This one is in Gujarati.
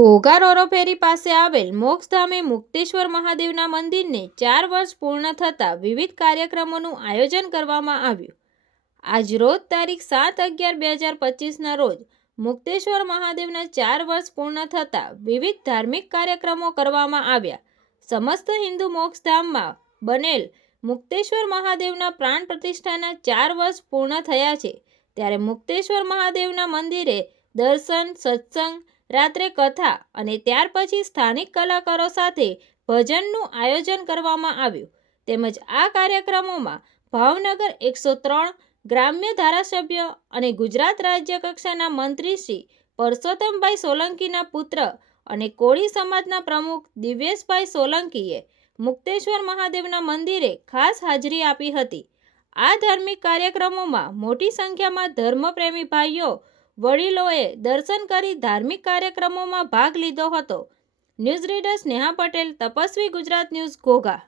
ઘોઘા રોરોફેરી પાસે આવેલ મોક્ષધામે મુક્તેશ્વર મહાદેવના મંદિરને ચાર વર્ષ પૂર્ણ થતાં વિવિધ કાર્યક્રમોનું આયોજન કરવામાં આવ્યું. આજરોજ તારીખ સાત અગિયાર બે હજાર પચીસના રોજ મુક્તેશ્વર મહાદેવના ચાર વર્ષ પૂર્ણ થતાં વિવિધ ધાર્મિક કાર્યક્રમો કરવામાં આવ્યા. સમસ્ત હિન્દુ મોક્ષધામમાં બનેલ મુક્તેશ્વર મહાદેવના પ્રાણ પ્રતિષ્ઠાના ચાર વર્ષ પૂર્ણ થયા છે. ત્યારે મુક્તેશ્વર મહાદેવના મંદિરે દર્શન, સત્સંગ રાત્રે કથા અને ત્યાર પછી સ્થાનિક કલાકારો સાથે ભજનનું આયોજન કરવામાં આવ્યું. તેમજ આ કાર્યક્રમોમાં ભાવનગર એકસો ત્રણ, ગ્રામ્ય ધારાસભ્ય અને ગુજરાત રાજ્ય કક્ષાના મંત્રી શ્રી પરસોત્તમભાઈ સોલંકીના પુત્ર અને કોળી સમાજના પ્રમુખ દિવ્યેશભાઈ સોલંકીએ મુક્તેશ્વર મહાદેવના મંદિરે ખાસ હાજરી આપી હતી. આ ધાર્મિક કાર્યક્રમોમાં મોટી સંખ્યામાં ધર્મપ્રેમી ભાઈઓ વડીલોએ દર્શન કરી ધાર્મિક કાર્યક્રમોમાં ભાગ લીધો હતો. News reader Sneha Patel, Tapasvi Gujarat news, Ghogha.